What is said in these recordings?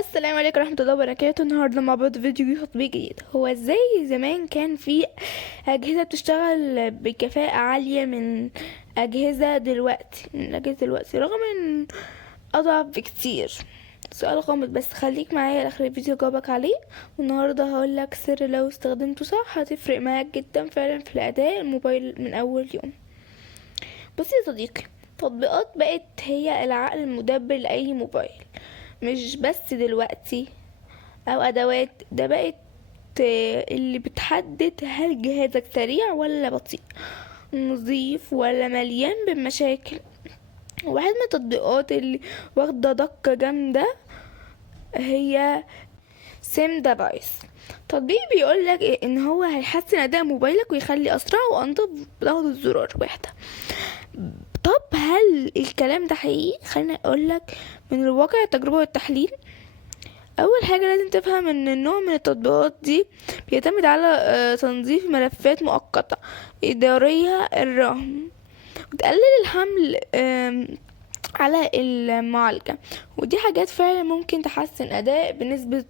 السلام عليكم ورحمة الله وبركاته. النهاردة مع بعض فيديو تطبيق جديد. هو ازاي زمان كان في أجهزة بتشتغل بكفاءة عالية من أجهزة دلوقتي رغم ان أضعف بكتير. سؤال غامض بس خليك معايا لآخر الفيديو جاوبك عليه. والنهاردة هقولك سر لو استخدمته صح هتفرق معاك جدا فعلا في الأداء الموبايل من أول يوم. بصي يا صديقي، تطبيقات بقت هي العقل المدبر لأي موبايل، مش بس دلوقتي او ادوات. ده بقت اللي بتحدد هل جهازك سريع ولا بطيء، نظيف ولا مليان بالمشاكل. واحد من التطبيقات اللي واخدة دقة جامدة هي سيم ديفايس. تطبيق بيقولك ان هو هيحسن اداء موبايلك ويخلي اسرع وانضف بضغطة زرار واحدة. طب هل الكلام ده حقيقي؟ خليني اقولك من الواقع، التجربة والتحليل. اول حاجه لازم تفهم ان النوع من التطبيقات دي بيعتمد على تنظيف ملفات مؤقته اداريه الرام، وتقلل الحمل على المعالجه. ودي حاجات فعلا ممكن تحسن اداء بنسبه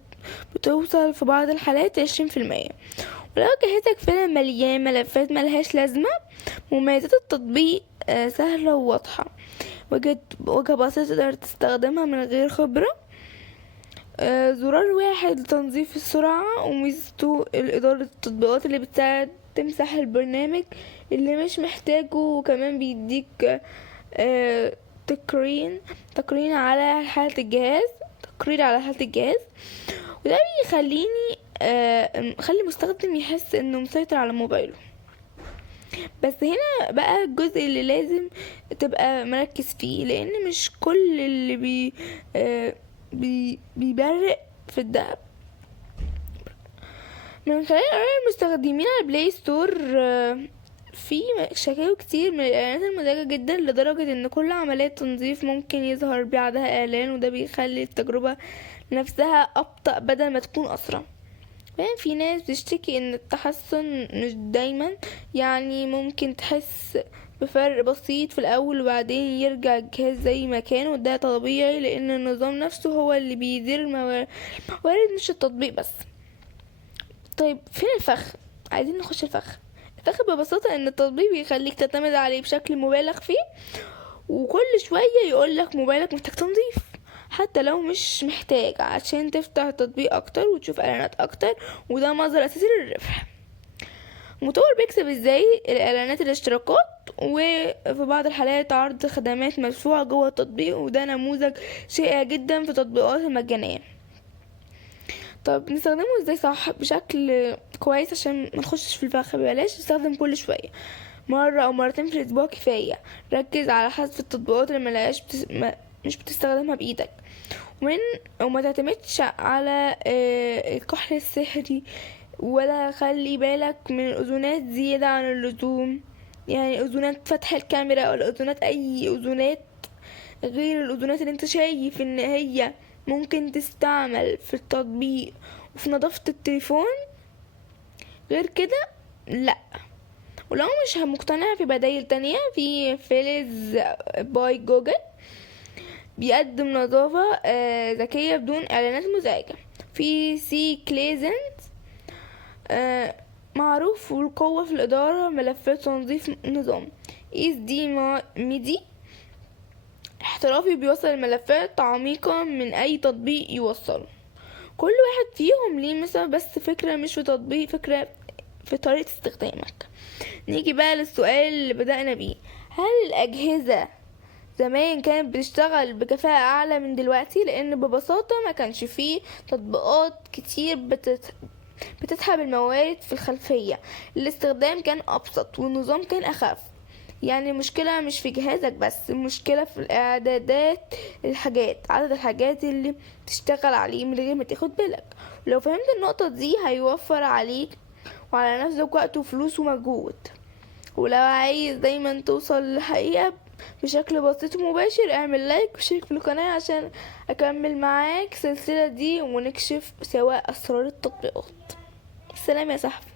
بتوصل في بعض الحالات 20%. ولو جهازك فعلا مليان ملفات ملهاش لازمه، مميزات التطبيق سهله وواضحه. وجهة بسيطة تقدر تستخدمها من غير خبرة. زرار واحد لتنظيف السرعة، وميزته إدارة التطبيقات اللي بتساعد تمسح البرنامج اللي مش محتاجه، وكمان بيديك تقرير على حالة الجهاز. وده بيخليني خلي المستخدم يحس انه مسيطر على موبايله. بس هنا بقى الجزء اللي لازم تبقى مركز فيه، لان مش كل اللي بيبرق في الدهب. من خلال آراء المستخدمين على بلاي ستور في شكاوى كتير من الإعلانات المزعجة جدا، لدرجة ان كل عملية تنظيف ممكن يظهر بعدها إعلان، وده بيخلي التجربة نفسها أبطأ بدل ما تكون أسرع. يعني في ناس بتشتكي ان التحسن مش دايما، يعني ممكن تحس بفرق بسيط في الاول وبعدين يرجع الجهاز زي ما كان، وده طبيعي لان النظام نفسه هو اللي بيدير الموارد مش التطبيق بس. طيب فين الفخ؟ عايزين نخش الفخ ببساطة ان التطبيق بيخليك تعتمد عليه بشكل مبالغ فيه، وكل شوية يقولك موبايلك محتاج تنظيف حتى لو مش محتاج، عشان تفتح التطبيق اكتر وتشوف اعلانات اكتر، وده مصدر اساسي للربح. المطور بيكسب ازاي؟ الاعلانات، الاشتراكات، وفي بعض الحالات عرض خدمات مدفوعة جوه التطبيق، وده نموذج شائع جدا في التطبيقات المجانية. طب نستخدمه ازاي صح بشكل كويس عشان ما نخشش في الفخ؟ بلاش نستخدم كل شوية، مرة او مرتين في الاسبوع كفاية. ركز على حذف التطبيقات اللي مش بتستخدمها بايدك، وما تعتمدش على الكحل السحري، ولا خلي بالك من الاذونات زيادة عن اللزوم. يعني اذونات فتح الكاميرا او الاذونات، اي اذونات غير الاذونات اللي انت شايف ان هي ممكن تستعمل في التطبيق وفي نظافة التليفون، غير كده لا. ولو مش مقتنع، في بدايل تانية، في فيلز باي جوجل بيقدم نظافة ذكية بدون اعلانات مزعجة. في سي كليزنت معروف والقوة في الإدارة ملفات تنظيف نظام. اس دي ميدي احترافي بيوصل الملفات عميقة من أي تطبيق يوصله. كل واحد فيهم ليه مثلا، بس فكرة مش في تطبيق، فكرة في طريقة استخدامك. نيجي بقى للسؤال اللي بدأنا بيه، هل الأجهزة زمان كانت بتشتغل بكفاءة أعلى من دلوقتي؟ لأن ببساطة ما كانش فيه تطبيقات كتير بتسحب الموارد في الخلفية، الاستخدام كان أبسط والنظام كان أخف. يعني المشكلة مش في جهازك بس، المشكلة في الإعدادات، عدد الحاجات اللي تشتغل عليه من غير ما تاخد بالك. لو فهمت النقطة دي هيوفر عليك وعلى نفسك وقت وفلوس ومجهود. ولو عايز دايما توصل للحقيقة بشكل بسيط ومباشر، اعمل لايك وشارك في القناة عشان اكمل معاك السلسلة دي ونكشف سوا اسرار التطبيقات. السلام يا صاحبي.